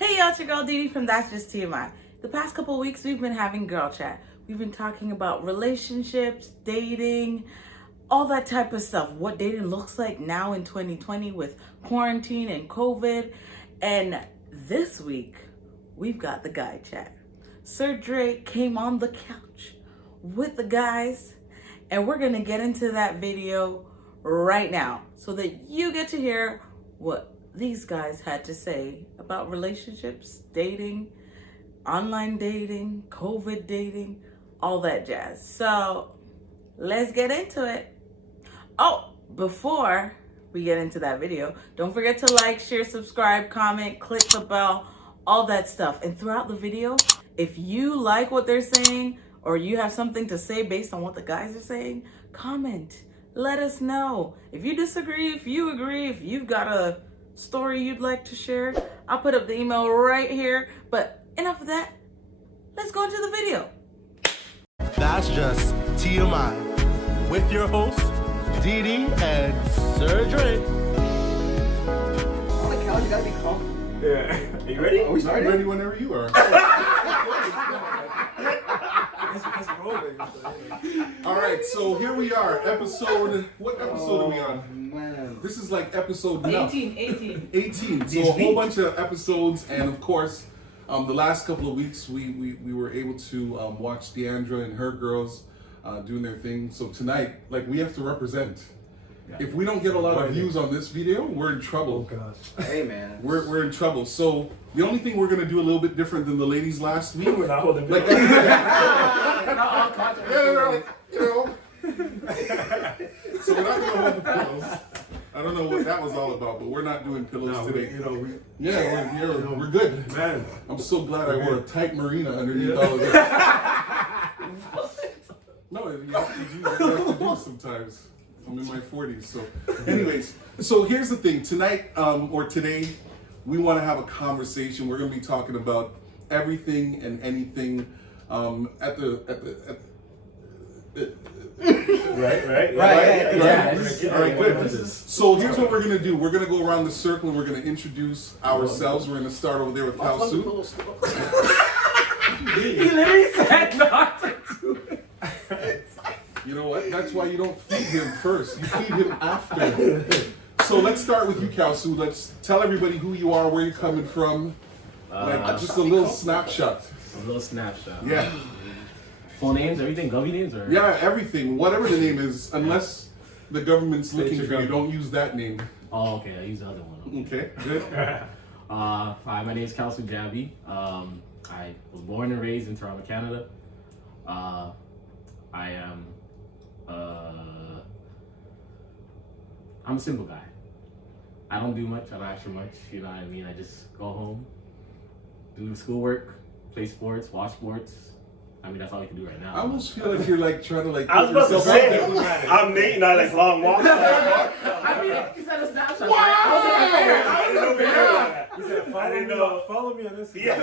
Hey y'all, it's your girl Dee Dee from That's Just TMI. The past couple of weeks we've been having girl chat. We've been talking about relationships, dating, all that type of stuff. What dating looks like now in 2020 with quarantine and COVID. And this week we've got the guy chat. Sir Dre came on the couch with the guys and we're gonna get into that video right now so that you get to hear what these guys had to say about relationships, dating, online dating, COVID dating, all that jazz. So let's get into it. Oh, before we get into that video, don't forget to like, share, subscribe, comment, click the bell, all that stuff. And throughout the video, if you like what they're saying or you have something to say based on what the guys are saying, comment. Let us know. If you disagree, if you agree, if you've got a story you'd like to share, I'll put up the email right here. But enough of that, let's go into the video. That's Just TMI with your hosts, Dee Dee and Sir Dre. On the couch, you gotta be calm. Yeah. Are you ready? Are we starting? I'm ready whenever you are. It's rolling. All right, so here we are. What episode are we on? Man. This is like episode 18. 18. So a whole bunch of episodes, and of course, the last couple of weeks we were able to watch Deandra and her girls doing their thing. So tonight, like, we have to represent. If we don't get a lot of views on this video, we're in trouble. Oh gosh. Hey, man. We're in trouble. So the only thing we're gonna do a little bit different than the ladies last week. We're not holding Like, so we're not gonna hold the pillows. I don't know what that was all about, but we're not doing pillows today. We're good. Man. I'm so glad I wore a tight marina underneath all of that. No, you have to do sometimes. I'm in my 40s, so. Anyways, so here's the thing. Tonight, or today, we want to have a conversation. We're going to be talking about everything and anything Right. All right, good. So here's what we're going to do. We're going to go around the circle and we're going to introduce ourselves. We're going to start over there with Kalsu. He literally said not to do it. You know what? That's why you don't feed him first. You feed him after. So let's start with you, Kalsu. Let's tell everybody who you are, where you're coming from. Just a little snapshot. A little snapshot. Yeah. Full names, everything, govy names, or? Yeah, everything. Whatever the name is, unless the government's looking for you, don't use that name. Oh, okay. I use the other one. Okay, good. Hi, my name is Kalsu Javi. I was born and raised in Toronto, Canada. I am I'm a simple guy. I don't do much, I don't ask for much, you know what I mean? I just go home, do schoolwork, play sports, watch sports. I mean, that's all you can do right now. I almost feel like you're like trying to like. I was about to yourself say, out there. I'm Nate and I like long walks. I mean, you said a snapshot. Wow! I didn't know we heard that. He said, I didn't know. follow me on this. Yeah. I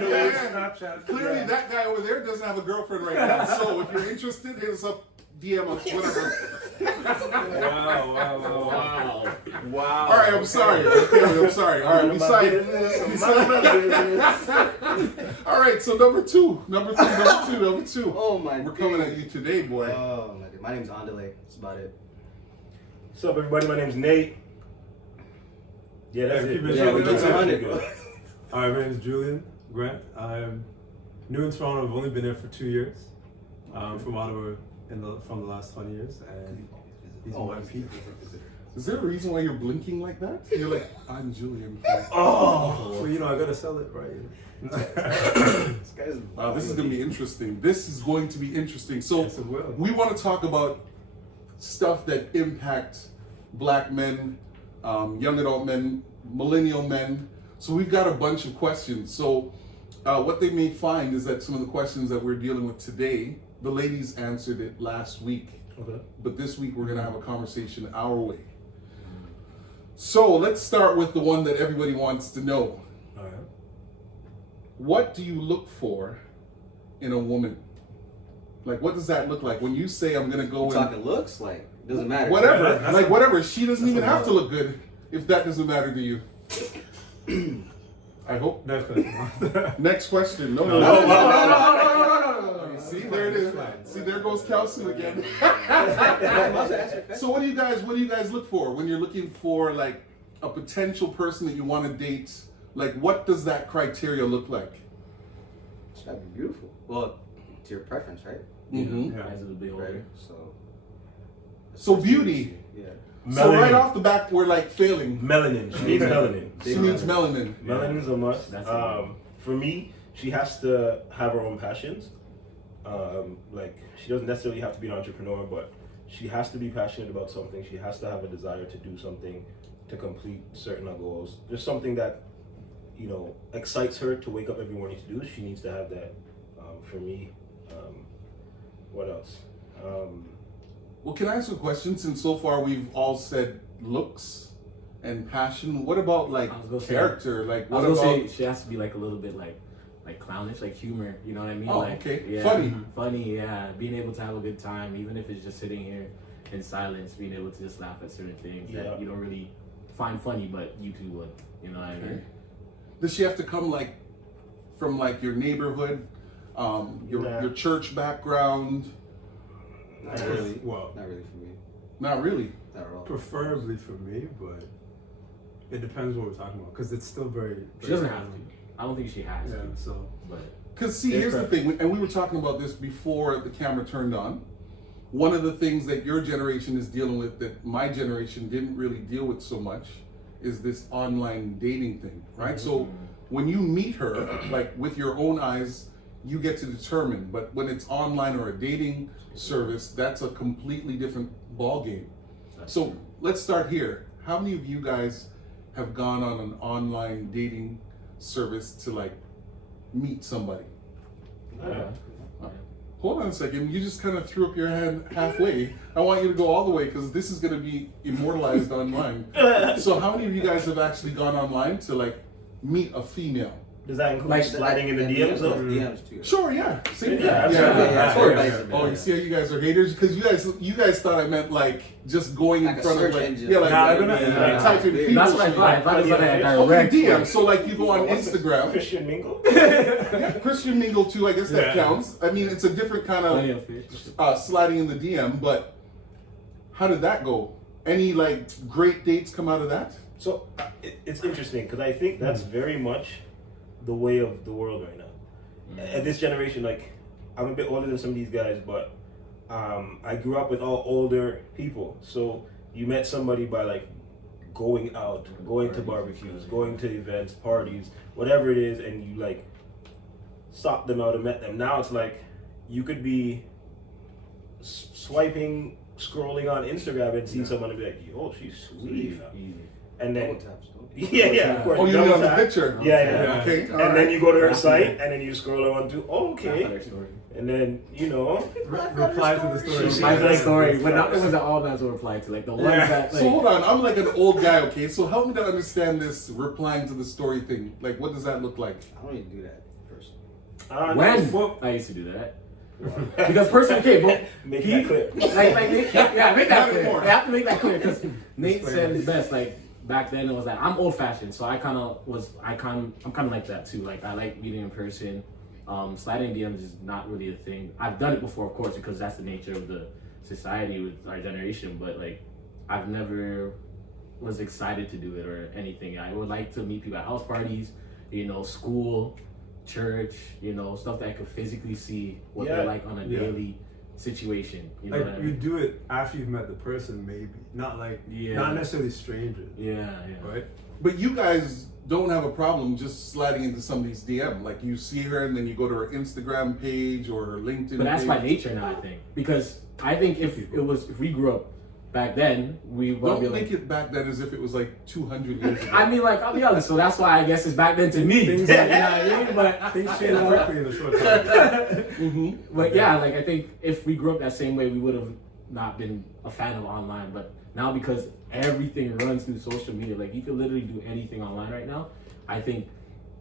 knew it was Snapchat. Clearly, that guy over there doesn't have a girlfriend right now. So if you're interested, hit us up, DM us, whatever. Wow. All right, I'm sorry. Okay, I'm sorry. All right, beside. All right, so number two. Oh, my We're coming at you today, boy. Oh, my God. My name's Andale. That's about it. What's up, everybody? My name's Nate. Yeah, that's it. Yeah, we keep it 100. Hi, my name is Julian Grant. I'm new in Toronto. I've only been there for 2 years. I'm from Ottawa from the last 20 years. And these are my people. Is there a reason why you're blinking like that? You're like, I'm Julian. Oh, well, you know, I gotta sell it, right? This guy's. Wow, this is going to be interesting. This is going to be interesting. So, Yes, it will. we want to talk about stuff that impact black men, young adult men, millennial men. So, we've got a bunch of questions. So, what they may find is that some of the questions that we're dealing with today, the ladies answered it last week. Okay. But this week, we're going to have a conversation our way. So, let's start with the one that everybody wants to know. All right. What do you look for in a woman? Like, what does that look like? When you say, I'm going to go in... Talking looks like, doesn't matter. Whatever. Yeah, like, whatever. She doesn't even have to look good if that doesn't matter to you. I hope. Definitely not. Next question. No. See, there it is. See, there goes Kelsey again. So what do you guys look for when you're looking for like a potential person that you want to date? Like, what does that criteria look like? It's gotta be beautiful. Well, to your preference, right? Mm-hmm. As a little bit older. Right. So beauty. Yeah. So Melanin. right off the bat, we're like failing. Melanin. She needs melanin. She needs melanin. Melanin is a must. That's For me, she has to have her own passions. Like, she doesn't necessarily have to be an entrepreneur, but she has to be passionate about something. She has to have a desire to do something, to complete certain goals. There's something that, you know, excites her to wake up every morning to do. She needs to have that. For me, what else? Well, can I ask a question? Since so far we've all said looks and passion, what about like I was gonna say- character? Like, I what was gonna about? say she has to be like a little bit like clownish, like humor. You know what I mean? Oh, like, okay. Yeah, Funny. funny. Yeah, being able to have a good time, even if it's just sitting here in silence, being able to just laugh at certain things that you don't really find funny, but you two would. You know what I mean? Does she have to come like from like your neighborhood, your church background? Not really. Well, Not really for me. Not really. Not at all. preferably for me, but it depends what we're talking about because it's still very. She doesn't have to. I don't think she has Yeah, to. so But Because see, here's the thing, and we were talking about this before the camera turned on. One of the things that your generation is dealing with that my generation didn't really deal with so much is this online dating thing, right? So when you meet her, like with your own eyes, you get to determine. But when it's online or a dating service, that's a completely different ball game. So let's start here. How many of you guys have gone on an online dating service to like meet somebody? yeah. Hold on a second. You just kind of threw up your hand halfway. I want you to go all the way because this is going to be immortalized online. So how many of you guys have actually gone online to like meet a female? Does that include Like, sliding in the DMs though? DMs too. Sure, yeah. Same thing. Yeah, absolutely. Yeah, of course. yeah. Oh, you see how you guys are haters? Because you guys thought I meant like just going Like in a front of search like engine. yeah, like Nah, like, yeah. type in people. That's what I shit. thought. I thought it was like a Okay, direct. DM. So like you go on What's this? Instagram. Christian mingle? Yeah, Christian mingle too. I guess that Yeah. counts. I mean, it's a different kind Plenty of of fish. sliding in the DM. But how did that go? Any like great dates come out of that? So it's interesting because I think that's very much the way of the world right now. At this generation, like I'm a bit older than some of these guys, but I grew up with all older people. So you met somebody by like going out, going to barbecues, going to events, parties, whatever it is, and you like sought them out and met them. Now it's like you could be swiping, scrolling on Instagram and see someone and be like, "Oh, she's sweet," and then Double taps, though. yeah, of course. Oh, you double mean on the tap. picture? Yeah. Okay. all And then right. you go to her site, and then you scroll on to, oh, okay. And then, you know, reply to the story. She- My first story, when it was all that's what replied to, like the ones that like. So hold on, I'm like an old guy, okay? So help me to understand this replying to the story thing. Like, what does that look like? I don't even do that personally. When Well- I used to do that. Because personally, okay, but Make that clear. yeah, make that Not clear. anymore. I have to make that clear because Nate said it best. Like back then, it was like I'm old fashioned, so I'm kind of like that too. Like I like meeting in person. Sliding DMs is not really a thing. I've done it before, of course, because that's the nature of the society with our generation. But like, I've never was excited to do it or anything. I would like to meet people at house parties, you know, school, church, you know, stuff that I could physically see what they're like on a daily situation. You know Like what I you mean? do it after you've met the person, maybe not like not necessarily strangers, Yeah. right? But you guys don't have a problem just sliding into somebody's DM. Like you see her and then you go to her Instagram page or her LinkedIn But that's page. by nature now, I think, because I think if we grew up back then, we would Don't be make like. it back then as if it was like 200 years ago. I mean, like I'll be honest. So that's why I guess it's back then to me. Things You like- know what I mean? But Things change quickly in a short time. But yeah, like I think if we grew up that same way, we would have not been a fan of online. But now because everything runs through social media, like you can literally do anything online right now. I think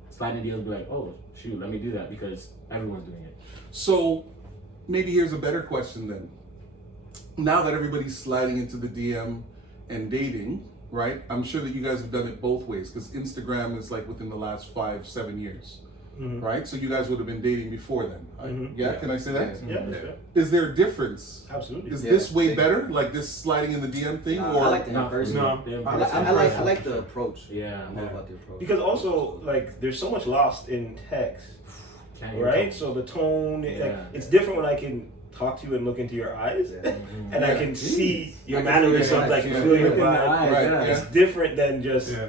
sliding deals be like, oh shoot, let me do that because everyone's doing it. So maybe here's a better question then. Now that everybody's sliding into the DM and dating, right? I'm sure that you guys have done it both ways because Instagram is like within the last 5-7 years, right? So you guys would have been dating before then. Yeah, can I say that? Yeah. Is there a difference? Absolutely. Is this way better, like this sliding in the DM thing, or I like the in-person. I like the approach. Yeah. I'm all about the approach. Because also, like, there's so much lost in text, right? So the tone, like, it's different when I can talk to you and look into your eyes, and I can see your mannerisms, like you feel your vibe. Right, It's different than just. Yeah.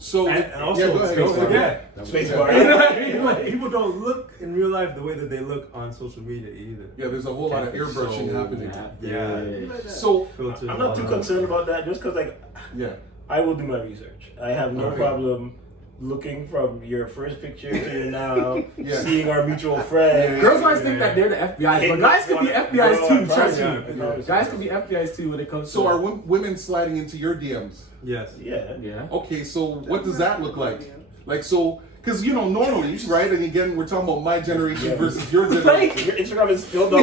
So And also, go ahead. don't forget, Spacebar. people don't look in real life the way that they look on social media either. Yeah, there's a whole lot of airbrushing happening. Yeah. So Filters, I'm not too concerned about that, just because, like, yeah, I will do my research. I have no problem looking from your first picture to your now, seeing our mutual friend. Girls always think that they're the FBI's, but guys can be FBI's too. Trust me. Guys can be FBI's too when it comes to. So are women sliding into your DMs? Yes. Yeah. Okay, so what does that look like? Like, so, because, you know, normally, right, and again, we're talking about my generation versus your generation. Your Instagram is filled up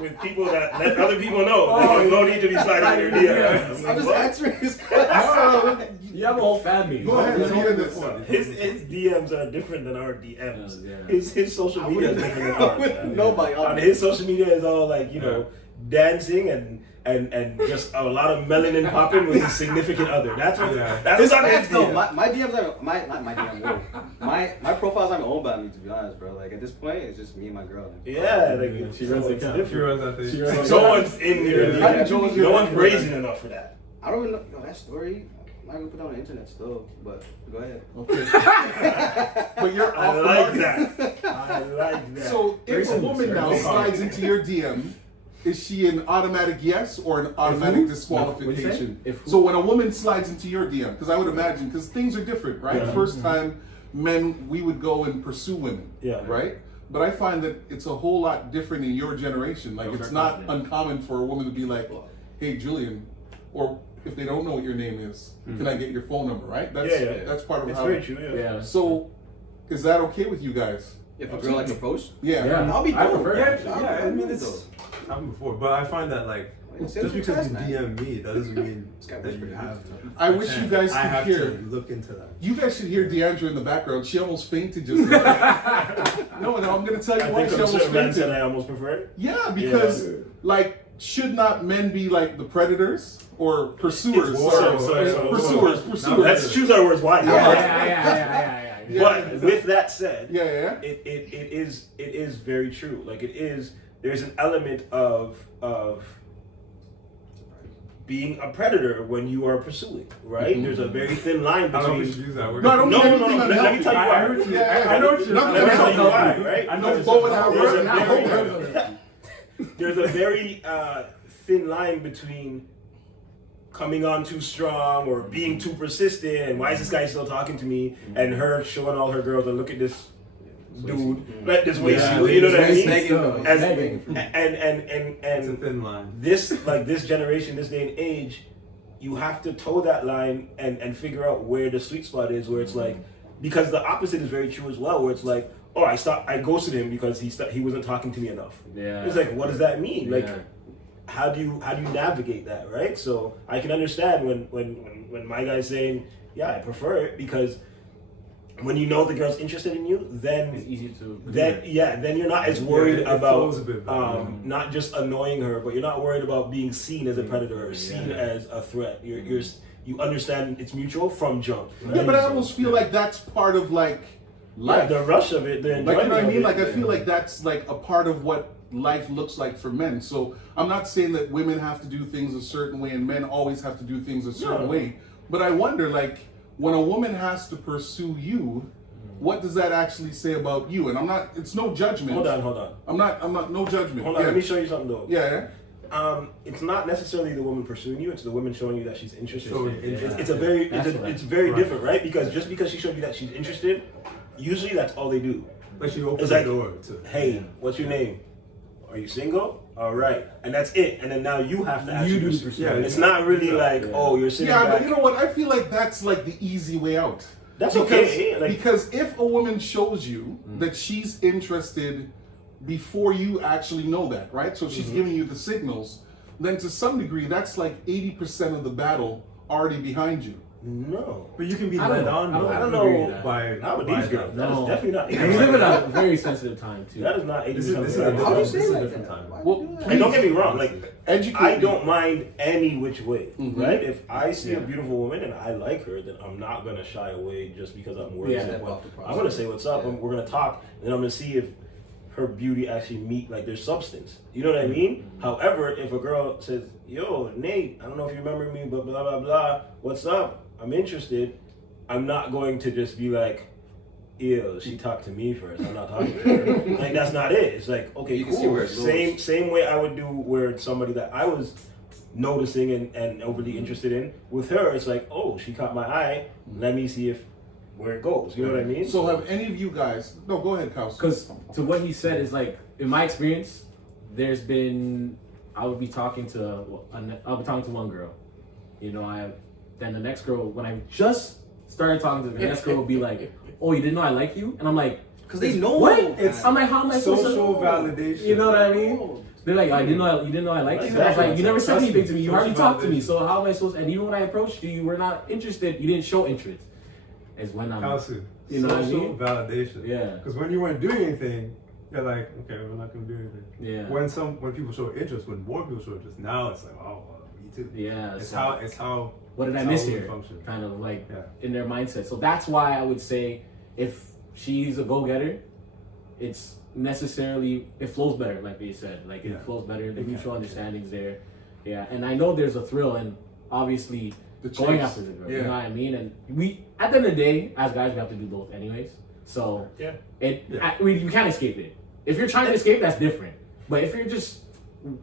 with people that let other people know that you don't need to be sliding in your DMs. I'm just answering his question. You have a whole family. Go ahead, let me hear this one. His DMs are different than our DMs. His social media is different than ours. Nobody On his social media is all like, you know, dancing and just a lot of melanin popping with his significant other. That's what that's on his No, DM. my DMs are not my DM. Whoa. My profile's not owned by me, to be honest, bro. Like at this point, it's just me and my girl. Yeah, like She runs the it's account. different. She runs that thing. No one's in your How did DM. you get No that one's for brazen enough for that. I don't even know that story. I'm not gonna put it on the internet still, but go ahead. Okay. But you're I off the like market. that. I like that. So if a woman now slides into your DM, is she an automatic yes or an automatic disqualification? So when a woman slides into your DM, because I would imagine, because things are different, right? First time men, we would go and pursue women, right? But I find that it's a whole lot different in your generation. Like it's not uncommon for a woman to be like, hey, Julian, or if they don't know what your name is, can I get your phone number, right? That's part of it's how. very true. Yeah. So is that okay with you guys? If a girl like approach, Yeah. I'll be I dope. prefer Yeah, I mean, it's happened before, but I find that, like, just because you DM me, that doesn't mean that you have to. I wish you guys I could have hear. to look into that. You guys should hear Deandra in the background. She almost fainted just now. No, I'm going to tell you I why think she some almost certain men fainted. said I almost prefer it. Yeah, because, like, should not men be like the predators or pursuers? Pursuers. Let's choose our words wisely. Yeah. But with that said, Yeah. it is very true. Like there's an element of being a predator when you are pursuing, right? There's a very thin line I don't know if we between. should use that word. No, I don't No, mean no, no, anything no. Let me unhealthy. tell you why. I know what you're Let me tell you why, right? I know Go with our There's a word. There's a very thin line between coming on too strong or being too persistent and why is this guy still talking to me, and her showing all her girls and look at this dude, let this waste you, you know what I mean? It's a And thin line. this generation, this day and age, you have to toe that line and figure out where the sweet spot is, where it's like, because the opposite is very true as well, where it's like, oh, I ghosted him because he wasn't talking to me enough. Yeah. It's like, what does that mean? Like, how do you navigate that, right? So I can understand when my guy's saying, yeah, I prefer it, because when you know the girl's interested in you, then It's easy to. then you're not as worried it about flows a bit better. not just annoying her, but you're not worried about being seen as a predator or seen as a threat. You understand it's mutual from jump. Right? Yeah, but I almost feel like that's part of like life. The rush of it, the enjoyment Like, you know what I of mean? it. Like, I feel like that's like a part of what life looks like for men. So I'm not saying that women have to do things a certain way and men always have to do things a certain way. But I wonder, like, when a woman has to pursue you, what does that actually say about you? And it's no judgment. Hold on. I'm not, no judgment. Hold on, let me show you something though. Yeah. It's not necessarily the woman pursuing you; it's the woman showing you that she's interested. Showing interest. It's very different, right? Because just because she showed you that she's interested, usually that's all they do. But she opens It's the like, door to. hey, what's your name? Are you single? All right, and that's it. And then now you have to actually do the pursue. pursuit. It's not really like, oh, you're sitting Yeah, back. but you know what? I feel like that's like the easy way out. That's okay. Like, Because if a woman shows you that she's interested before you actually know that, right? So she's giving you the signals, then to some degree, that's like 80% of the battle already behind you. No. But you can be I don't led know. on. I don't I don't agree with know. that. by Not with these girls. That is No. definitely not. And we live in a very sensitive time too. That is not 80%. This is a How do you different, say this is a like different that? time. Why Well, do you do that? And don't get me wrong, like Educate I me. don't mind any which way, Mhm. right? If I see a Yeah. beautiful woman and I like her, then I'm not gonna shy away just because I'm worried. Yeah. Well, Off the process. I'm gonna say what's up, Yeah. and we're gonna talk, and then I'm gonna see if her beauty actually meet like there's substance. You know what I mean? However, if a girl says, "Yo, Nate, I don't know if you remember me, but blah blah blah, what's up? I'm interested," I'm not going to just be like, ew, she talked to me first. I'm not talking to her. Like that's not it. It's like, okay, You can cool. see where it goes. Same way I would do where it's somebody that I was noticing and overly interested in. With her, it's like, oh, she caught my eye. Let me see if where it goes. You know what I mean? So have any of you guys? No, go ahead, Kaus. Because to what he said is like, in my experience, there's been, I'll be talking to one girl, you know, then the next girl, when I just started talking to the next girl, will be like, oh, you didn't know I like you? And I'm like, Because they know. what? It's I'm like, how am I supposed to? social validation. You know what I mean? They're like, you didn't know I liked you. And I was like, you never said anything to me. You hardly talked to me. So how am I supposed? And even when I approached you, you were not interested. You didn't show interest. Is when I'm, Kausu, you know what I social mean? validation. Yeah. Because when you weren't doing anything, you're like, okay, we're not gonna do anything. Yeah. When people show interest, when more people show interest, now it's like, oh, me too. Yeah. It's so how. what did I it's miss how we here? function. Kind of like Yeah. in their mindset. So that's why I would say if she's a go-getter, it's necessarily, it flows better, like they said. Like it Yeah. flows better. The Okay. mutual understanding's there. Yeah. And I know there's a thrill in obviously The going chase. after the girl. Yeah. You know what I mean? And we, at the end of the day, as guys, we have to do both anyways. So Yeah. you can't escape it. If you're trying to escape, that's different. But if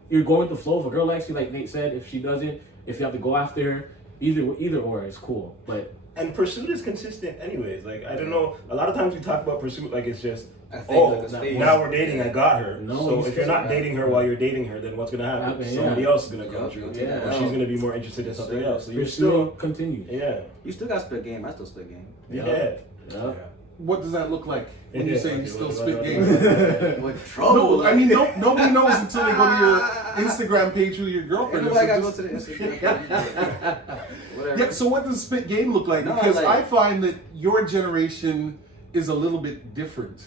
you're going with the flow, if a girl likes you, like Nate said, if she doesn't, if you have to go after her, either or is cool. But And pursuit is consistent anyways. Like, I don't know, a lot of times we talk about pursuit like it's just, I think oh, like it's phase. now we're dating, I got her. No, so you if you're not still- dating her while you're dating her, then what's going to happen? Happen, yeah. Somebody else is going to come Yup, through. you'll take Yeah. that Or out. she's going to be more interested in something else. So you're still still, continue. yeah. You still got split game. I still split game. Yeah. Yeah. What does that look like when you Yeah. say you still Okay, spit what- game? What trouble? No, I mean nobody knows until they go to your Instagram page who your girlfriend is. Everybody So gotta go just- to the Instagram. Whatever. Yeah, so what does spit game look like? No, Because like- I find that your generation is a little bit different.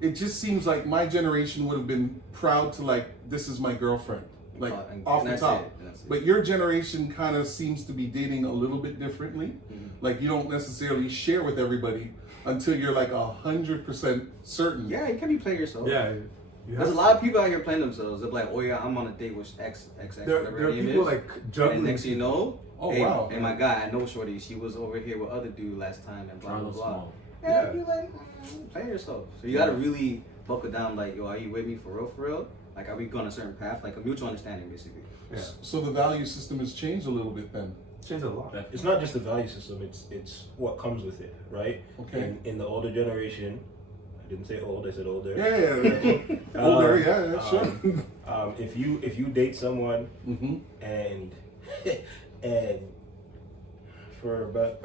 It just seems like my generation would have been proud to like, this is my girlfriend, like And off the that's top. it, and that's it. But your generation kind of seems to be dating a little bit differently. Mm-hmm. Like you don't necessarily share with everybody until you're like 100% certain. Yeah, you can't be playing yourself. Yeah. You There's a have lot of people out here playing themselves. They're like, oh yeah, I'm on a date with X, there whatever are her name people is. like And juggling. next thing you know, Oh, hey, wow. hey, my guy, I know Shorty. She was over here with other dude last time and blah Trying blah to blah. small. Yeah, Yeah. you're like, play yourself. So you gotta really buckle down. Like, yo, are you with me for real? For real? Like, are we going a certain path? Like a mutual understanding, basically. Yeah. So the value system has changed a little bit then. Changed a lot. It's not just the value system, it's what comes with it, right? Okay. In the older generation, I didn't say old, I said older. Yeah. Older, yeah, sure. If you date someone Mm-hmm. and and for about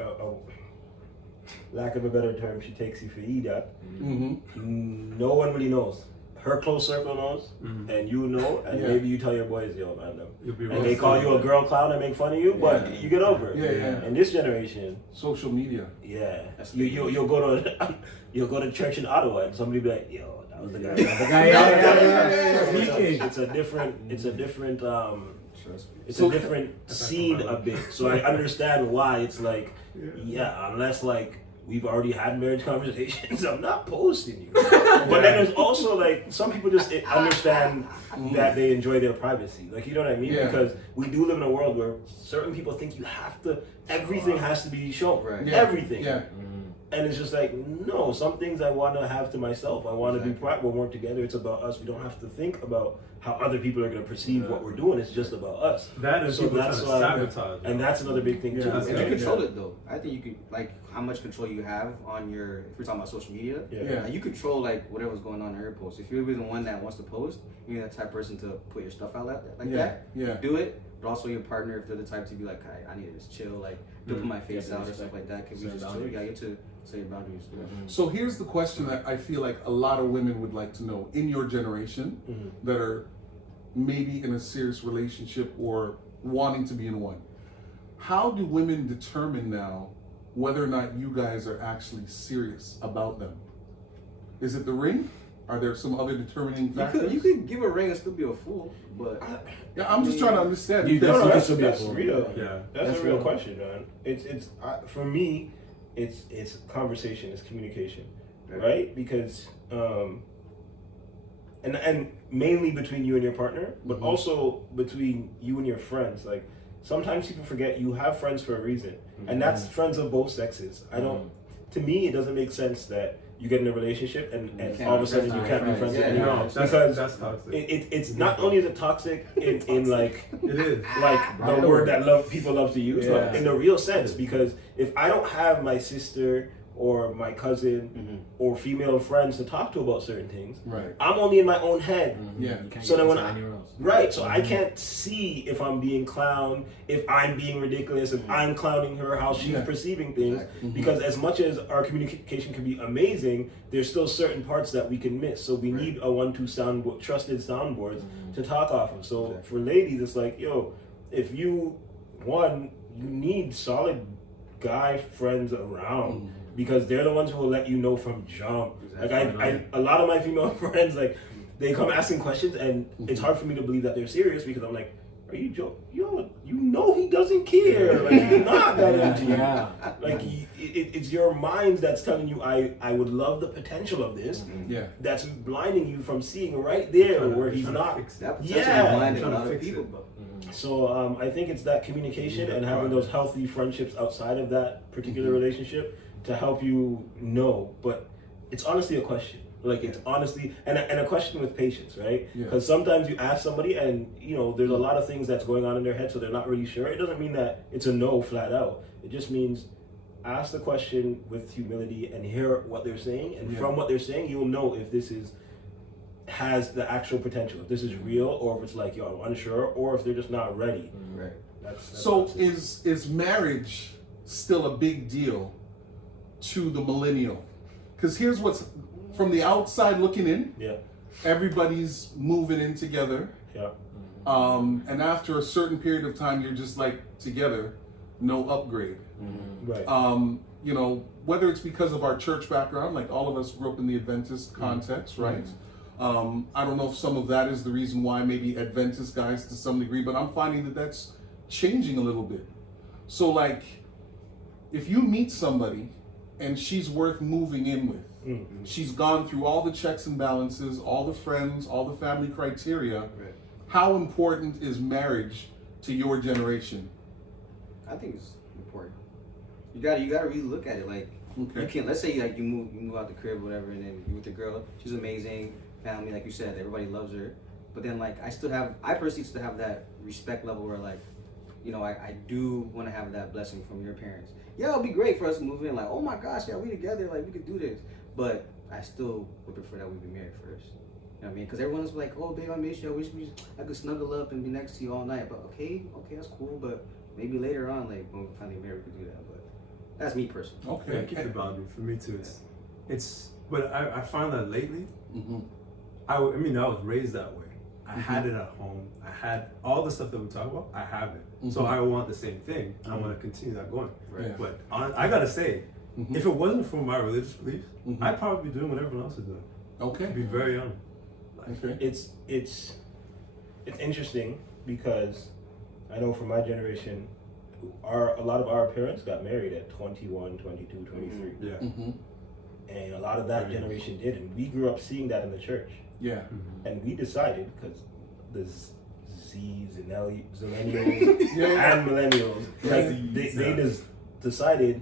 lack of a better term, she takes you for Ida, Mm-hmm. no one really knows. Her close circle knows, and you know, and Yeah. maybe you tell your boys, yo, man, them. You'll be And they call you a girl clown and make fun of you, but Yeah. you get over it. Yeah, yeah. In this generation, Social media. yeah, That's you'll go to you'll go to church in Ottawa and somebody be like, yo, that was the guy. The guy, yeah. It's a different it's a different Trust me. it's So- a different scene a bit. So I understand why it's like, yeah, unless like we've already had marriage conversations, I'm not posting you. But then there's also like some people just understand that they enjoy their privacy. Like, you know what I mean? Yeah. Because we do live in a world where certain people think you have to, everything has to be shown. Right. Yeah. Everything. Yeah. And it's just like, no, some things I want to have to myself. I want to be private. When we're together, it's about us. We don't have to think about how other people are going to perceive what we're doing. It's just about us. That is So people that's trying to why- sabotage. And that's another big thing, Yeah, too. that's And right. you control it though. I think you could, like, how much control you have on your, if we're talking about social media, Yeah. like, you control like whatever's going on in your post. If you're the one that wants to post, you're that type of person to put your stuff out like Yeah. that. Yeah. Do it. But also your partner, if they're the type to be like, I need to just chill, like, don't put my face Yeah, out or respect. stuff like that. Can we Set just chill? You boundaries. gotta get to set your boundaries. So here's the question that I feel like a lot of women would like to know in your generation that are maybe in a serious relationship or wanting to be in one. How do women determine now whether or not you guys are actually serious about them? Is it the ring? Are there some other determining factors? You could give a ring and still be a fool, but Yeah, I'm just trying to understand. You because- definitely should be a That's fool. real. Yeah. That's a real question, man. It's for me, it's conversation, it's communication, right? Because and mainly between you and your partner, but also between you and your friends. Like sometimes people forget you have friends for a reason, and that's friends of both sexes. I don't. To me, it doesn't make sense that you get in a relationship and all of a sudden you can't be friends with anyone else, because that's toxic. it's not only is it toxic in like It is. like the word that people love to use, but in the real sense, because if I don't have my sister or my cousin or female friends to talk to about certain things, Right. I'm only in my own head. Yeah. You can't So get then when into I- anywhere else. Right, so I can't see if I'm being clowned, if I'm being ridiculous, if I'm clowning her, how she's Yeah. perceiving things. Exactly. Because as much as our communication can be amazing, there's still certain parts that we can miss. So we need a 1-2 soundboard, trusted soundboards to talk off of. So for ladies, it's like, yo, if you need solid guy friends around. Because they're the ones who will let you know from jump. Like I a lot of my female friends, like they come asking questions, and it's hard for me to believe that they're serious, because I'm like, are you joking? Yo, you know he doesn't care. Like he's not that into you. Like it's your mind that's telling you, I would love the potential of this. Yeah. That's blinding you from seeing right there where he's not. that potential Yeah. is blinding a Trying to lot of fix people. it. But So I think it's that communication and having those healthy friendships outside of that particular relationship to help you know. But it's honestly a question. Like it's honestly and a question with patience, right? Yeah. Because sometimes you ask somebody and there's a lot of things that's going on in their head, so they're not really sure. It doesn't mean that it's a no flat out. It just means ask the question with humility and hear what they're saying, and from what they're saying, you'll know if this has the actual potential, if this is real, or if it's like, yo, I'm unsure, or if they're just not ready. right. That's So what it is marriage still a big deal to the millennial? Because here's what's from the outside looking in. Yeah. Everybody's moving in together. Yeah. And after a certain period of time, you're just like together, no upgrade. Right. Whether it's because of our church background, like all of us grew up in the Adventist context, right? I don't know if some of that is the reason why maybe Adventist guys to some degree, but I'm finding that that's changing a little bit. So like, if you meet somebody and she's worth moving in with, she's gone through all the checks and balances, all the friends, all the family criteria, how important is marriage to your generation? I think it's important. You gotta really look at it. Like Okay. you can't. Let's say like you move out the crib, whatever, and then you with the girl. She's amazing, family, like you said, everybody loves her. But then like I personally still have that respect level where like, I do want to have that blessing from your parents. Yeah, it'll be great for us to move in. Like, oh my gosh, yeah, we together. Like we could do this. But I still would prefer that we be married first. You know what I mean? Because everyone's like, oh babe, I miss you. I wish I could snuggle up and be next to you all night. But okay, that's cool. But maybe later on, like when we finally married, we could do that. But that's me personally. Okay. Yeah, keep the boundary. For me too, but I find that lately, I was raised that way. I had it at home. I had all the stuff that we talk about. I have it. So I want the same thing. I want to continue that going. Right. But I gotta say, if it wasn't for my religious beliefs, I'd probably be doing what everyone else is doing. Okay. To be very honest. Okay. It's interesting because I know from my generation, a lot of our parents got married at 21, 22, 23. Yeah. And a lot of that generation did, and we grew up seeing that in the church. Yeah. And we decided, because the Z's and Zillennials and millennials, like, they just decided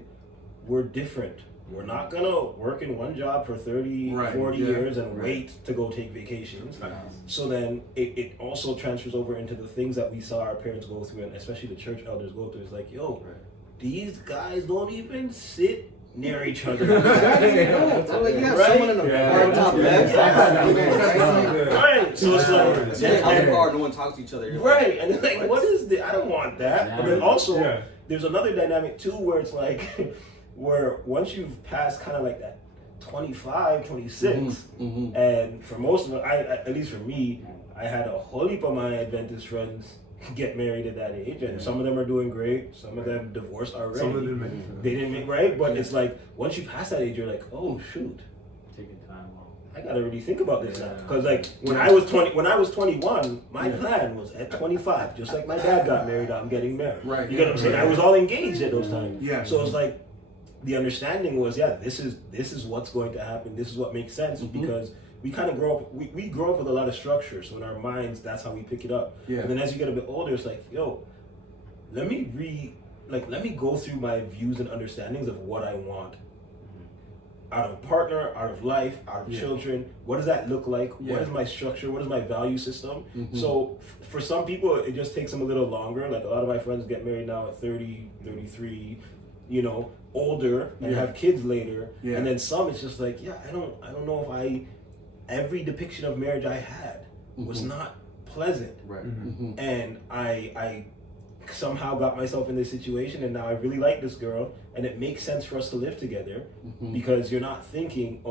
we're different. We're not gonna work in one job for 30, 40 years and wait to go take vacations. So then it also transfers over into the things that we saw our parents go through, and especially the church elders go through. It's like, yo, these guys don't even sit near each other. So like you have someone in the bar top left. Right. So it's like, Out the bar, no one talks to each other. right. And it's like, what is this? I don't want that. But then also, there's another dynamic too where it's like, where once you've passed kind of like that 25, 26, and for most of it, at least for me, I had a whole heap of my Adventist friends get married at that age, and some of them are doing great. Some of them divorced already. Some of them didn't. They didn't make right, but it's like once you pass that age, you're like, oh shoot, Taking time off. I gotta really think about this now. Because like when I was 21, my plan was at 25, just like my dad got married, I'm getting married. Right. You get what I'm saying? I was all engaged at those times. Yeah. So it's like the understanding was, this is what's going to happen. This is what makes sense because we kind of grow up. We grow up with a lot of structure, so in our minds, that's how we pick it up. Yeah. And then as you get a bit older, it's like, let me go through my views and understandings of what I want out of a partner, out of life, out of children. What does that look like? What is my structure? What is my value system? So for some people, it just takes them a little longer. Like a lot of my friends get married now at 30, 33, older and have kids later. Yeah. And then some, it's just like, I don't know if every depiction of marriage I had was not pleasant. Right. And I somehow got myself in this situation, and now I really like this girl, and it makes sense for us to live together because you're not thinking,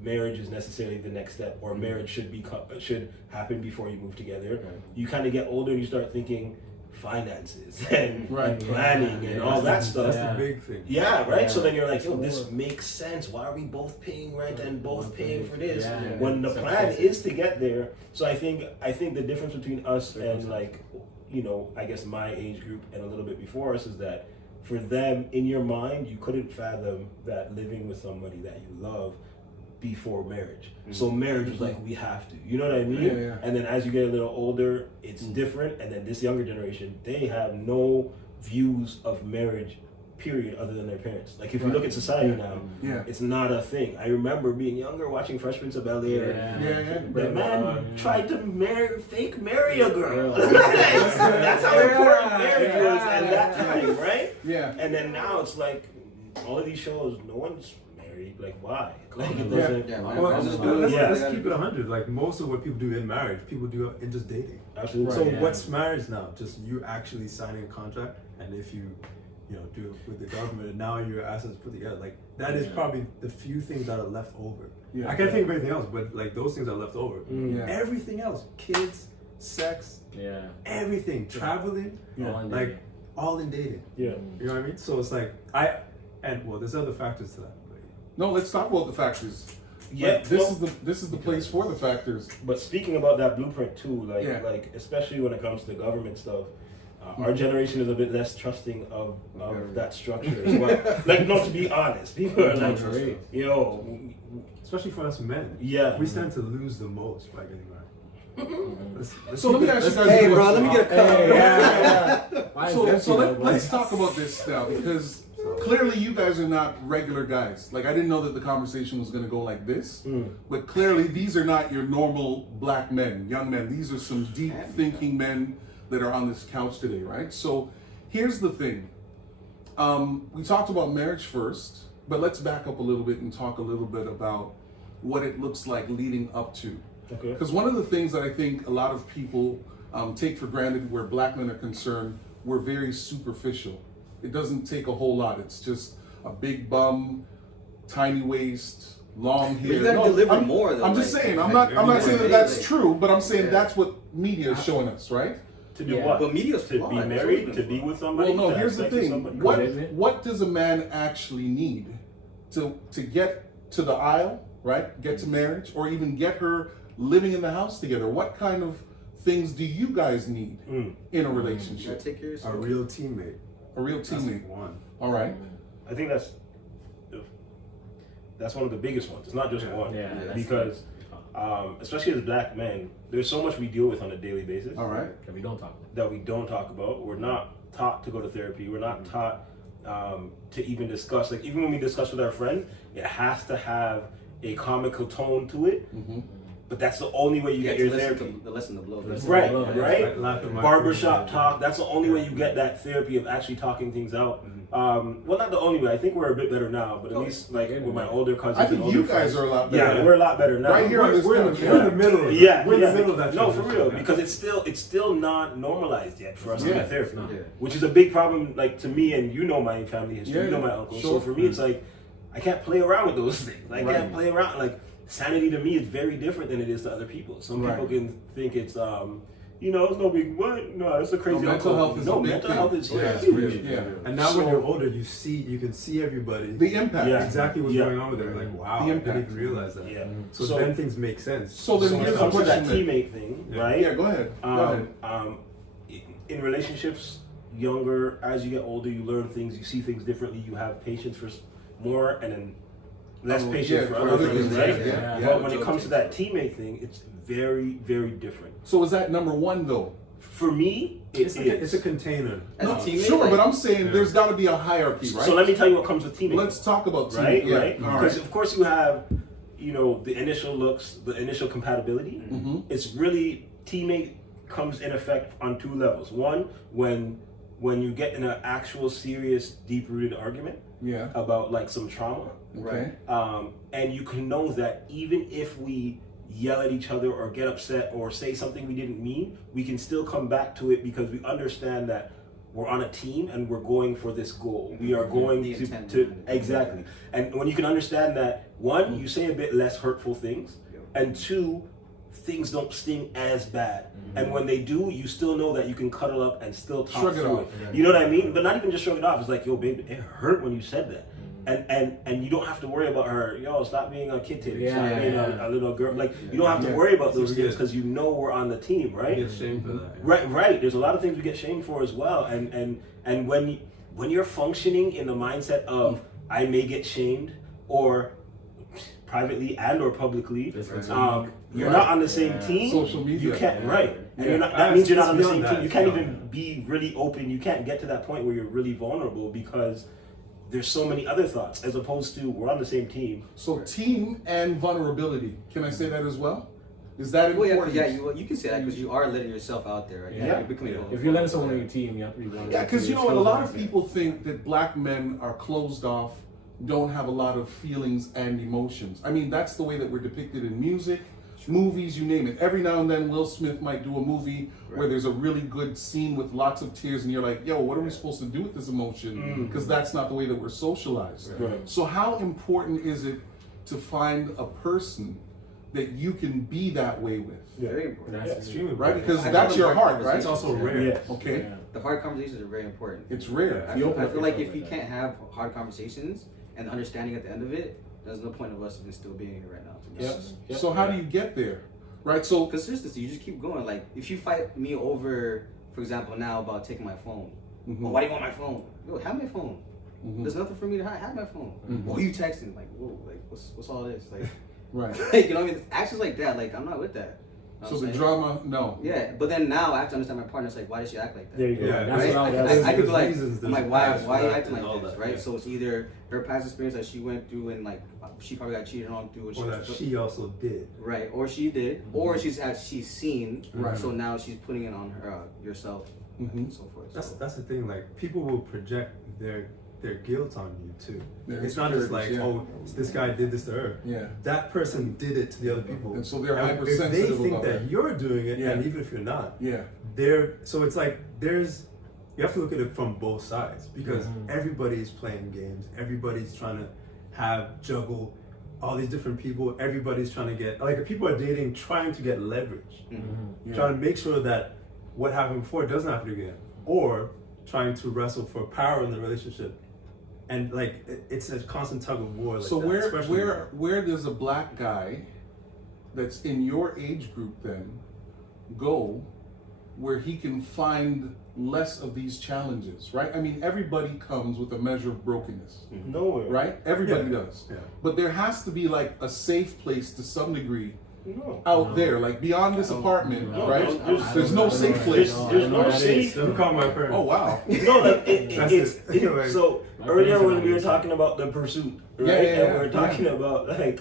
marriage is necessarily the next step, or marriage should happen before you move together. Right. You kind of get older and you start thinking finances and planning and all that stuff. That's the big thing. Yeah, right? So then you're like, this makes sense. Why are we both paying rent and both paying for this? When the plan is to get there. So I think the difference between us and like, I guess my age group and a little bit before us is that for them, in your mind, you couldn't fathom that living with somebody that you love before marriage. So marriage was like, we have to. You know what I mean? Yeah. And then as you get a little older, it's different. And then this younger generation, they have no views of marriage, period, other than their parents. Like if you look at society now, it's not a thing. I remember being younger, watching Fresh Prince of Bel-Air. The man tried to fake marry a girl. That's how important marriage was at that time, right? Yeah. And then now it's like, all of these shows, no one's married. Like, why? Like, it doesn't... Let's keep it 100. Like, most of what people do in marriage, people do in just dating. Absolutely. So what's marriage now? Just you actually signing a contract, and if you do it with the government, and now your assets put together. Like, that is probably the few things that are left over. Yeah. I can't think of anything else, but like those things are left over. Everything else, kids, sex, everything, traveling, all in dating. Yeah. You know what I mean? So it's like, there's other factors to that. No, let's talk about the factors. Yeah, this is the place for the factors. But speaking about that blueprint too, like especially when it comes to government stuff, our generation is a bit less trusting of that structure as well. Like, to be honest, people are like, especially for us men, we stand to lose the most by getting married. So let me ask you guys hey, bro, let me get a cup. So let's talk about this now, because clearly you guys are not regular guys. Like, I didn't know that the conversation was going to go like this, but clearly these are not your normal black men, young men. These are some deep thinking men that are on this couch today, right? So here's the thing. We talked about marriage first, but let's back up a little bit and talk a little bit about what it looks like leading up to. Okay. Because one of the things that I think a lot of people take for granted where black men are concerned, we're very superficial. It doesn't take a whole lot. It's just a big bum, tiny waist, long hair. You gotta deliver more though. I'm just saying, I'm not saying that that's true, but I'm saying that's what media is showing us, right? To do what? But media's to be married, to be with somebody. Well, no. Here's the thing. What does a man actually need to get to the aisle, right? Get to marriage, or even get her living in the house together? What kind of things do you guys need in a relationship? Take care of yourself. A real teammate. A real teammate. One. All right. I think that's one of the biggest ones. It's not just one. Because especially as black men, there's so much we deal with on a daily basis. All right. That we don't talk about. We're not taught to go to therapy. We're not taught to even discuss. Like, even when we discuss with our friend, it has to have a comical tone to it. But that's the only way you get your therapy. The lesson to blow. Right. Barbershop talk. That's the only way you get that therapy of actually talking things out. Well, not the only way. I think we're a bit better now, but at least like with my older cousins. I think you guys are a lot better. Yeah, we're a lot better now. Right here on this we're in the middle. Of yeah, we're in the middle of that. No, for real, because it's still not normalized yet for us to get therapy, which is a big problem. Like, to me, and my family history, my uncle. So for me, it's like I can't play around with those things. I can't play around. Like, sanity to me is very different than it is to other people. Some Right. people can think it's it's no big what? No, it's a crazy. mental health is a big mental thing. health is Yeah, it's huge. real. Yeah. And now So- when you're older, you can see everybody. The impact. Yeah. Exactly what's Yeah. going on with them. Like, wow, The I didn't impact. even realize that. Yeah. So, So- then things make sense. So then So when here's it the comes to that question. teammate thing, Yeah. right? Yeah, go ahead. Go ahead. In relationships, younger, as you get older, you learn things, you see things differently, you have patience for more, and then less Oh, patience yeah, for for other other things, things, right? yeah, yeah. But when it comes to that teammate thing, it's very, very different. So is that number one though? For me, It's a container. As a teammate, Sure, like, but I'm saying there's got to be a hierarchy, right? So let me tell you what comes with teammate. Let's talk about team. right? Yeah. Right? All Because right. of course you have, the initial looks, the initial compatibility. Mm-hmm. It's really teammate comes in effect on two levels. One, when you get in an actual serious, deep-rooted argument Yeah. about like some trauma, Okay. and you can know that even if we yell at each other or get upset or say something we didn't mean, we can still come back to it because we understand that we're on a team and we're going for this goal. We are going The intent to behind it. exactly. And when you can understand that, one, you say a bit less hurtful things, and two, things don't sting as bad. And when they do, you still know that you can cuddle up and still talk Shrug it through off. it. You know what I mean? But not even just shrug it off. It's like, yo, babe, it hurt when you said that. And you don't have to worry about her, yo, stop being a kitten, stop being a little girl. Like, you don't have to worry about those things because you know we're on the team, right? You get shamed for that. Right. There's a lot of things we get shamed for as well. And when you're functioning in the mindset of I may get shamed or privately and or publicly, you're not on the same team. Social media. You can't and Yeah. you're not. That means you're not on the It's same beyond team. You that. can't It's even be really open. You can't get to that point where you're really vulnerable because there's so many other thoughts as opposed to we're on the same team. So team and vulnerability. Can I say that as well? Is that Well, important? yeah, you can say that because you are letting yourself out there. Right? Yeah. You're becoming a- If you're letting someone on your team, you have to be vulnerable. Yeah, because to you your know what? A skills lot and of everything. people think that black men are closed off, don't have a lot of feelings and emotions. I mean, that's the way that we're depicted in music, movies, you name it. Every now and then, Will Smith might do a movie where there's a really good scene with lots of tears, and you're like, yo, what are we supposed to do with this emotion? Because that's not the way that we're socialized. Right. So, how important is it to find a person that you can be that way with? Very important. That's Extremely Right? important. Because I that's have your a heart, hard right? It's also rare. Yeah. Okay. Yeah. The hard conversations are very important. It's rare. I feel like if you can't have hard conversations and understanding at the end of it, there's no point of us even still being here right now. To be honest. Yep. So, how do you get there? Right? So, Consistency, you just keep going. Like if you fight me over, for example, now about taking my phone. Mhm. Well, why do you want my phone? Yo, have my phone. Mhm. There's nothing for me to hide. Have my phone. Why are you texting? Like, whoa, like what's all this? Like, right. like, you know what I mean? Actions like that, like I'm not with that. You know So what the I'm saying? drama, no. Yeah, but then now I have to understand my partner. It's like, why does she act like that? There you go. Yeah, That's Right? what I could be like, reasons, I'm like, there's why past are you for acting that and all like this, that, right? yeah. So it's either her past experience that she went through and like she probably got cheated on through, Or that she also did. right, or she did, or she's seen, Right. so now she's putting it on her yourself, and so forth. So. That's the thing. Like people will project their guilt on you too. Their It's not just like, insecurities, oh, this guy did this to her. Yeah. That person did it to the other people. And so they're And if they hypersensitive think about that it. you're doing it, Yeah. and even if you're not, Yeah. so it's like you have to look at it from both sides because everybody's playing games. Everybody's trying to juggle all these different people. Everybody's trying to get, like, if people are dating, trying to get leverage, Yeah. trying to make sure that what happened before doesn't happen again, or trying to wrestle for power in the relationship. And like it's a constant tug of war. Like So that, especially where does a black guy that's in your age group then go where he can find less of these challenges, right? I mean, everybody comes with a measure of brokenness, Nowhere. right? Everybody Yeah. does. Yeah. But there has to be like a safe place to some degree No. out there, like beyond this apartment, No, right? there's- There's no safe place. There's no safe. Don't call my parents. Oh, wow. No, like That's it's it. Like- so My earlier parents are when not we were easy. talking about the pursuit, right? Yeah, yeah, and we were yeah. talking about like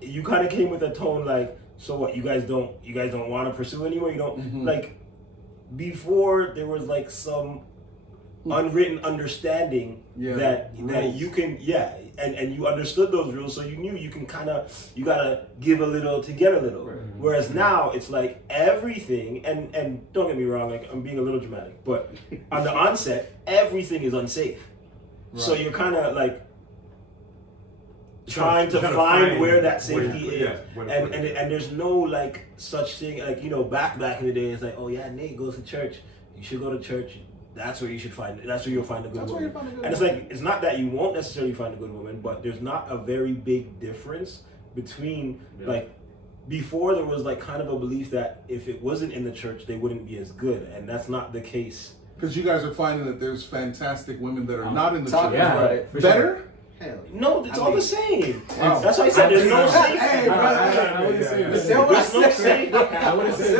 you kind of came with a tone like, so what? You guys don't want to pursue anymore? You don't like before there was like some unwritten understanding Yeah, that rules. you can and you understood those rules, so you knew you can you gotta give a little to get a little. Whereas now it's like everything and don't get me wrong, like I'm being a little dramatic, but on the onset everything is unsafe. So Right. you're kind of like trying to find where that safety is. And there's no like such thing like, you know, back in the day it's like, oh yeah, Nate goes to church, you should go to church, that's where you should find it, that's where you'll find a good woman. And it's like, it's not that you won't necessarily find a good woman, but there's not a very big difference between like, before there was like kind of a belief that if it wasn't in the church they wouldn't be as good, and that's not the case. Because you guys are finding that there's fantastic women that are not in the church. Yeah, right. Better? Hell, No, it's all the same. Wow. That's why I said there's no safe. I wouldn't say There's no safe. I wouldn't say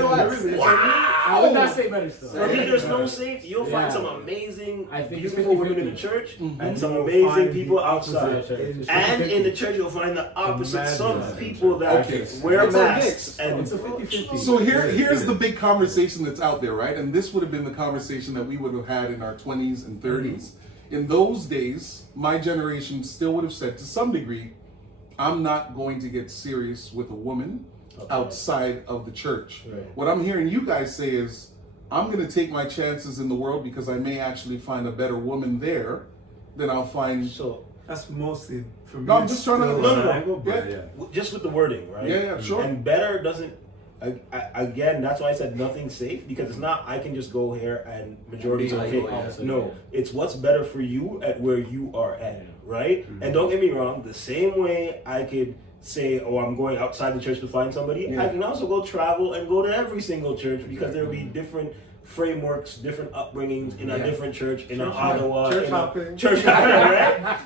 I would not say better stuff. For me, there's no safe. You'll find some amazing, I think beautiful women in the church, and some amazing people outside. And in the church, you'll find the opposite. Some people that wear masks. And It's a 50-50. So here's the big conversation that's out there, right? And this would have been the conversation that we would have had in our 20s and 30s. In those days, my generation still would have said, to some degree, I'm not going to get serious with a woman outside of the church. Right. What I'm hearing you guys say is, I'm going to take my chances in the world because I may actually find a better woman there than I'll find. so, That's mostly for me. No, I'm just trying to- No, but Yeah. just with the wording, right? Yeah, sure. And better doesn't. Again, that's why I said nothing safe, because it's not I can just go here and majority is okay. No, it's what's better for you at where you are at, right? And don't get me wrong, the same way I could say, oh, I'm going outside the church to find somebody, I can also go travel and go to every single church, because there will be different frameworks, different upbringings in a different church, in Ottawa, church in hopping. church hopping, right?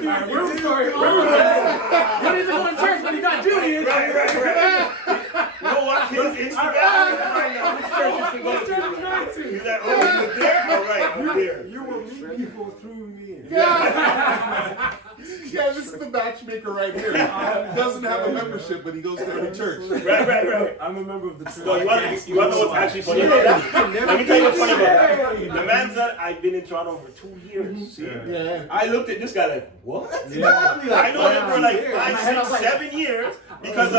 Real story. He didn't go to church, but he got Julian. Right. We'll watch his Instagram and find out which church you should go to. He's like, oh, you're there? All right, I'm there. you will meet people through me. Yeah, this is the matchmaker right here. Doesn't have a membership, but he goes to every church. Right. I'm a member of the church. Well, you want to know what's actually funny about that? Let me tell you what's funny about that. The man said, I've been in Toronto for 2 years. See? Yeah. I looked at this guy like, what? Yeah. I know him for like 5, 6, 7 years because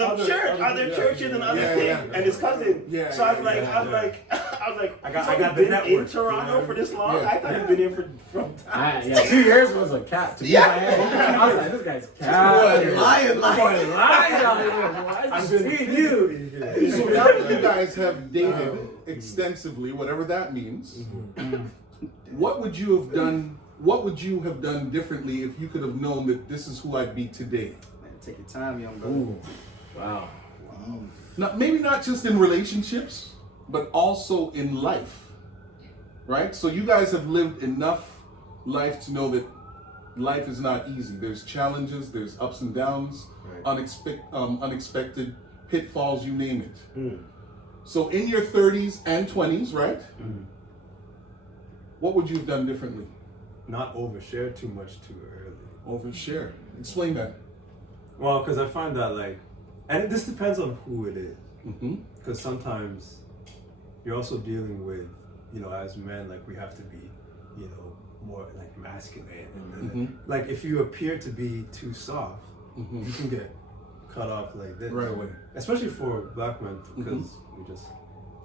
of church, other churches and other things, and his cousin. Yeah, so I was like, I got you've the been network, in Toronto for this long? I thought you've been in from time. 2 years was a cap to me. I was like, this guy's cap. lying. Lying. I've been you. So now that you guys have dated extensively, whatever that means, what would you have done? What would you have done differently if you could have known that this is who I'd be today? Man, take your time, young brother. Ooh, wow. Maybe not just in relationships, but also in life, right? So you guys have lived enough life to know that life is not easy. There's challenges, there's ups and downs, unexpected pitfalls, you name it. So in your 30s and 20s, right? What would you have done differently? Not overshare too much too early. Overshare. Explain that. Well, because I find that and this depends on who it is. Mm-hmm. Because sometimes you're also dealing with, as men, we have to be, more masculine. And then, if you appear to be too soft, you can get cut off like this. Right away. Especially for black men, because we just,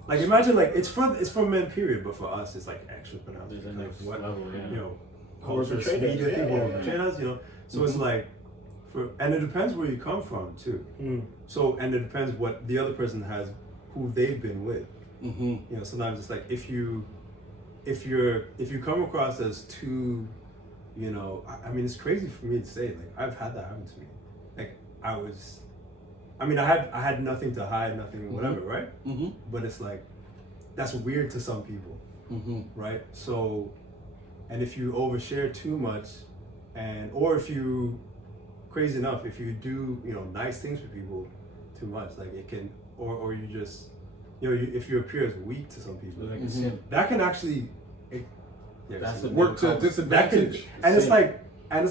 imagine, it's for men, period, but for us, it's extra pronounced. There's a next level, Cultures, media people portray us, So it's and it depends where you come from too. So, and it depends what the other person has, who they've been with. Sometimes it's if you come across as too, it's crazy for me to say. I've had that happen to me. I had nothing to hide, nothing, whatever, right? But it's that's weird to some people, right? So, and if you overshare too much, or if you, crazy enough, if you do, nice things for people too much, it can, or you just, if you appear as weak to some people, that can actually work to disadvantage. And it's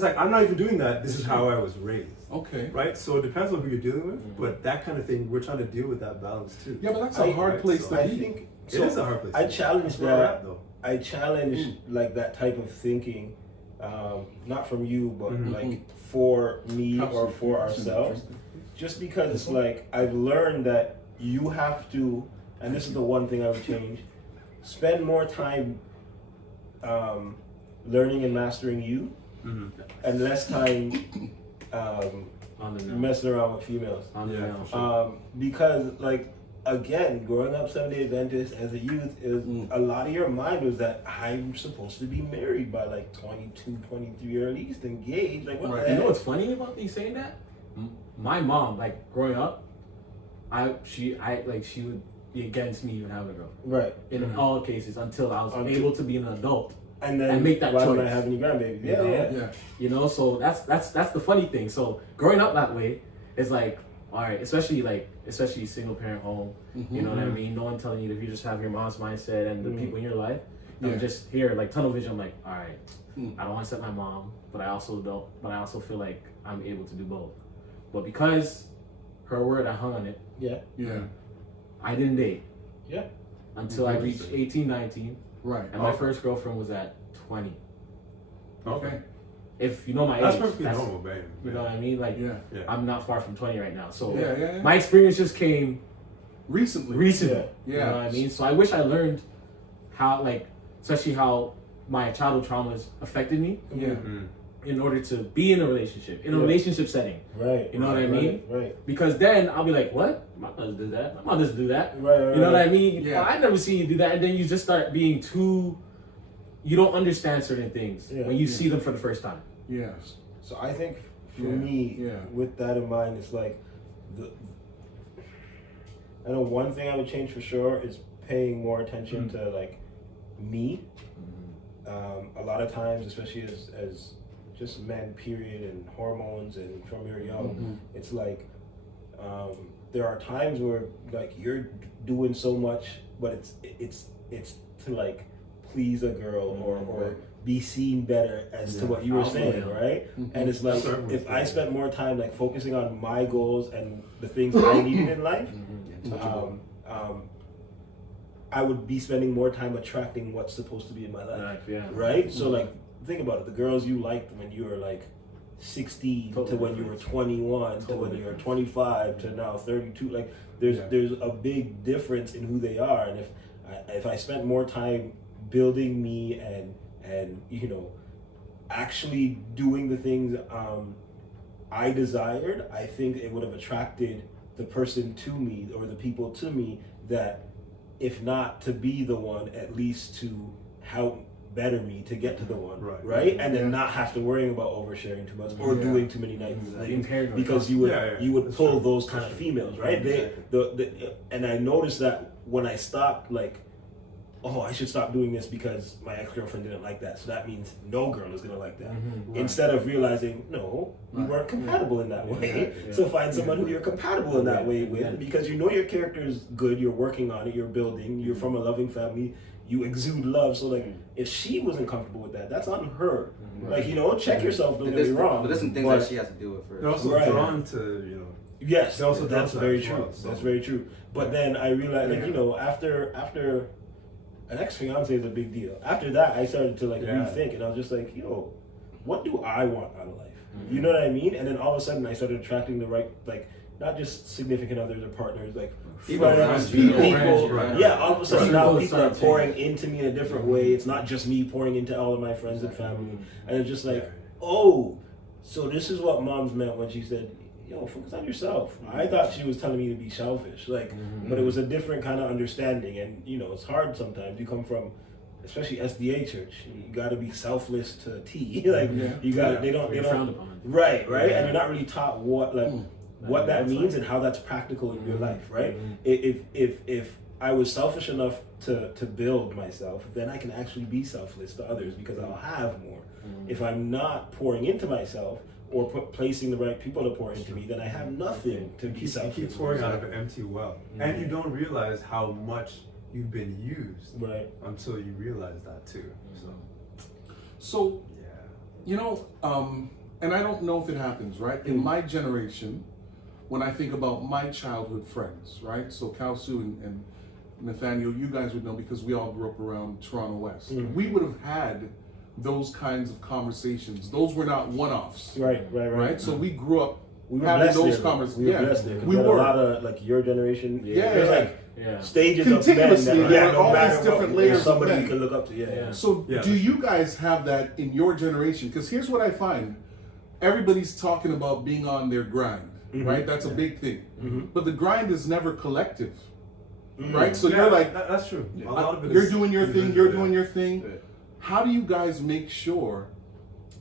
I'm not even doing that. This is how I was raised. Okay. Right? So it depends on who you're dealing with, but that kind of thing, we're trying to deal with that balance too. Yeah, but that's a hard place to be. I think it is a hard place. I challenge Where we're that. at, though. I challenge that type of thinking, not from you, but for me or for ourselves. Just because it's I've learned that you have to, and this is the one thing I would change, spend more time learning and mastering you, and less time messing around with females. Because like, again, growing up Seventh-day Adventist as a youth, is a lot of your mind was that I'm supposed to be married by like 22, 23, or at least engaged. Like, what the heck? You know what's funny about me saying that? My mom, like growing up, she would be against me even having a girl. Right. In all cases, until I was able to be an adult and then make that why choice. am I having your grandbaby? Yeah. You know, so that's the funny thing. So growing up that way is like, all right, especially single parent home. You know what I mean? No one telling you, if you just have your mom's mindset and the people in your life, I'm just here like tunnel vision. I'm like, all right, I don't want to set my mom, but I also feel like I'm able to do both. But because her word, I hung on it. I didn't date. Until I reached 18, 19. Right. And my first girlfriend was at 20. Okay. If you know my That's age, perfectly normal, baby. You know what I mean? Like, I'm not far from 20 right now. So my experience just came recently. You know what I mean? So I wish I learned how, like, especially how my childhood traumas affected me. In order to be in a relationship setting. Right. You know what I mean? Right. Because then I'll be like, what? My mother does that. My mother doesn't do that. Right. You know what I mean? Yeah. I never seen you do that. And then you just start being you don't understand certain things when you see them for the first time. Yes. So I think for me, with that in mind, it's like, I know one thing I would change for sure is paying more attention to like me. A lot of times, especially as just men, period, and hormones, and from you're young, it's like there are times where like you're doing so much, but it's to like please a girl or be seen better as to what you were saying, right? And it's like, if I spent more time like focusing on my goals and the things I needed in life, I would be spending more time attracting what's supposed to be in my life, right? So like, think about it. The girls you liked when you were like 16 to when you were 21 to when you were 25 to now 32, like there's a big difference in who they are. And if I spent more time building me and you know, actually doing the things I desired, I think it would have attracted the person to me, or the people to me, that if not to be the one, at least to help better me to get to the one, right? And then not have to worry about oversharing too much or doing too many nice things, because you would pull those kind of females, right? And I noticed that when I stopped, like, oh, I should stop doing this because my ex-girlfriend didn't like that, so that means no girl is gonna like that. Instead of realizing, no, we weren't compatible in that way. So find someone who you're compatible in that way with, because you know your character is good, you're working on it, you're building, you're from a loving family, you exude love. So like, if she wasn't comfortable with that, that's on her. Like, you know, check yourself, don't get me wrong. But there's some things that she has to deal with first. They're also drawn to, you know. Yes, also that's very true. Well, so. That's very true. But then I realized, like, you know, after an ex-fiance is a big deal. After that, I started to like rethink, and I was just like, yo, what do I want out of life? You know what I mean? And then all of a sudden, I started attracting the right, like, not just significant others or partners, like people. Yeah, all of a sudden now people are pouring into me in a different way. It's not just me pouring into all of my friends and family, and it's just like, oh, so this is what Mom's meant when she said, yo, focus on yourself. I thought she was telling me to be selfish, like, but it was a different kind of understanding. And you know, it's hard sometimes. You come from, especially SDA church, you got to be selfless to a T. Like, you got they don't right, and you're not really taught what what that means and how that's practical in your life, right? If I was selfish enough to build myself, then I can actually be selfless to others because I'll have more. If I'm not pouring into myself or placing the right people to pour into me, then I have nothing to be selfless. You keep pouring out of an empty well, and you don't realize how much you've been used, until you realize that too. So you know, and I don't know if it happens, right? In my generation, when I think about my childhood friends, right? So Kausu and Nathaniel, you guys would know because we all grew up around Toronto West. We would have had those kinds of conversations. Those were not one-offs. Right. So we grew up having those conversations. We were. A lot of like your generation. There's like stages of men Continuously, that there are no all matter these different what, layers there's of somebody men. you can look up to. Yeah. So Yeah. do you guys have that in your generation? Because here's what I find. Everybody's talking about being on their grind, right? That's a big thing. But the grind is never collective, right? So you're like, that's true. A lot of it you're is doing your thing, individual, you're doing your thing. How do you guys make sure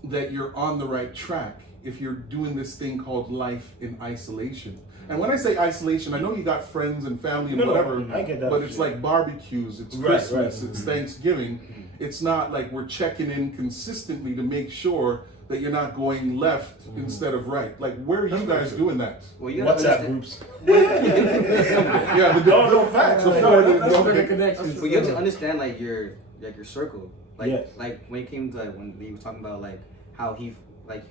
that you're on the right track if you're doing this thing called life in isolation? And when I say isolation, I know you got friends and family and No, whatever, I get that but for it's sure. like barbecues, it's Christmas, it's Thanksgiving. It's not like we're checking in consistently to make sure that you're not going left instead of right. Like, where are you guys doing that? Well, you gotta WhatsApp understand- groups. Yeah, the facts. That's connections. Well, you have to understand like your circle. Like Yes. like when it came to like, when he was talking about like how he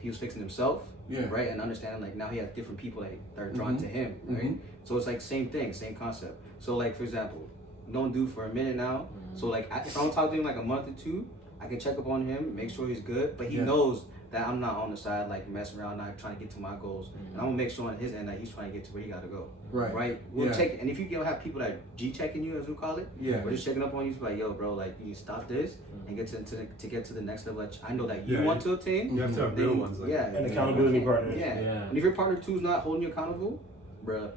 was fixing himself, Yeah. right, and understanding like now he has different people that are drawn to him, right? So it's like same thing, same concept. So like for example, known dude for a minute now. So like if I don't talk to him like a month or two, I can check up on him, make sure he's good, but he knows that I'm not on the side like messing around, not trying to get to my goals, and I'm gonna make sure on his end that he's trying to get to where he gotta go. Right. We'll check, and if you don't have people that G checking you, as we call it, we're just checking up on you, like, yo, bro, like you need to stop this and get to get to the next level. That I know that you want to attain. You have to have real ones. Like And accountability partners. Yeah. And if your partner two's not holding you accountable, bruh.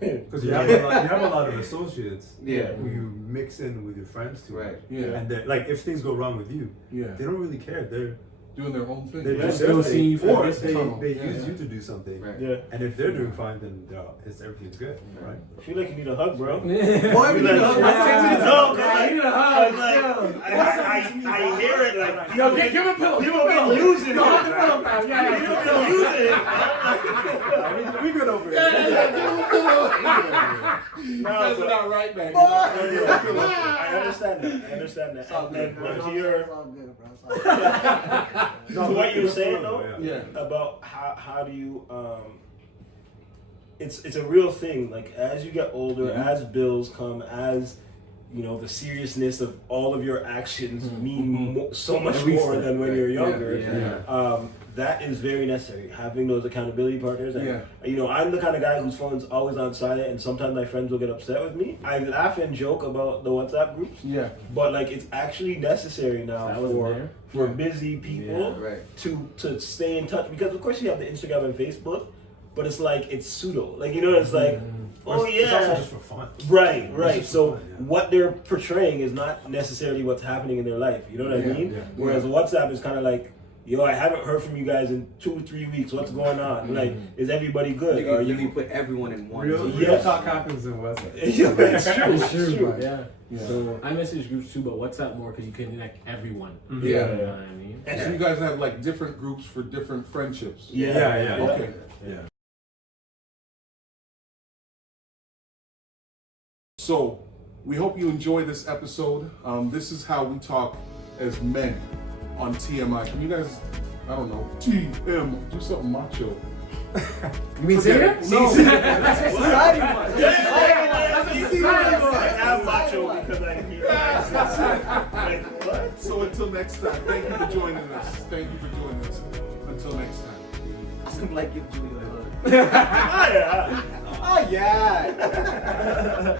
Because you have a lot of associates Yeah. who you mix in with your friends too. Right. Yeah. And they're, like if things go wrong with you, they don't really care. They're doing their own thing. They're just still their seeing you thing. for Or this they tunnel. use you to do something. Right. Yeah. And if they're doing fine, then everything's good. Right. I feel like you need a hug, bro. Boy, we need a hug. No, cause I need a hug. I hear it like Yo, give him a pillow. people been using it. Hold the pillow back. Yeah, People been using it. We good over here. You guys are not right, man. I understand that. And then to your to what you were saying though, about how do you it's a real thing. Like as you get older, as bills come, as you know, the seriousness of all of your actions mean so much more than when you're younger. That is very necessary, having those accountability partners. And, you know, I'm the kind of guy whose phone's always on silent, and sometimes my friends will get upset with me. I laugh and joke about the WhatsApp groups, but like it's actually necessary now for busy people to stay in touch, because of course you have the Instagram and Facebook, but it's like it's pseudo. Like, you know, it's like, It's also just for fun. Right. So what they're portraying is not necessarily what's happening in their life. You know what I mean? Whereas WhatsApp is kind of like, yo, I haven't heard from you guys in 2-3 weeks. What's going on? Like, is everybody good? You can put everyone in one. Real talk happens in WhatsApp. It's true. So I message groups too, but WhatsApp more because you can connect everyone. Yeah. You know what I mean? So you guys have like different groups for different friendships. Okay. So, we hope you enjoy this episode. This is how we talk as men on TMI. Can you guys, I don't know, TM, do something macho. You mean say that? No. That's a society one. I have macho because I hear like, what? So until next time, thank you for joining us. Until next time. I'm like, give Julie a hug. Oh yeah. Oh yeah.